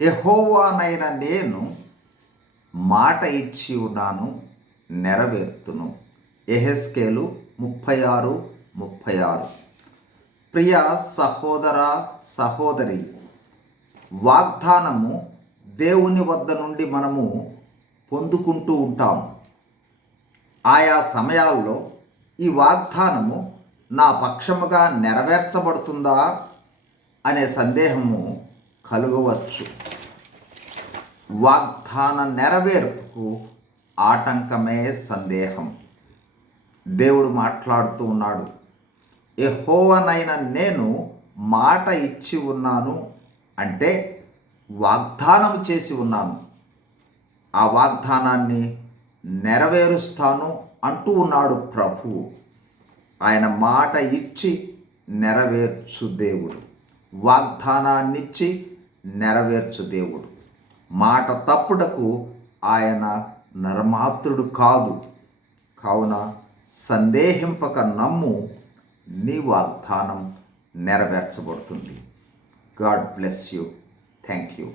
యెహోవానైన నేను మాట ఇచ్చి ఉన్నాను, నెరవేర్తును. యెహెజ్కేలు 36:36. ప్రియ సహోదర సహోదరి, వాగ్దానము దేవుని వద్ద నుండి మనము పొందుకుంటూ ఉంటాం. ఆయా సమయాల్లో ఈ వాగ్దానము నా పక్షముగా నెరవేర్చబడుతుందా అనే సందేహము కలుగవచ్చు. వాగ్దాన నెరవేర్పుకు ఆటంకమే సందేహం. దేవుడు మాట్లాడుతూ ఉన్నాడు, యెహోవానైన నేను మాట ఇచ్చి ఉన్నాను అంటే వాగ్దానం చేసి ఉన్నాను, ఆ వాగ్దానాన్ని నెరవేరుస్తాను అంటూ ఉన్నాడు ప్రభువు. ఆయన మాట ఇచ్చి నెరవేర్చు దేవుడు, వాగ్దానాన్నిచ్చి నెరవేర్చు దేవుడు. మాట తప్పుటకు ఆయన నరమాత్రుడు కాదు. కావున సందేహింపక నమ్ము, నీ వాగ్దానం నెరవేర్చబడుతుంది. God bless you. Thank you.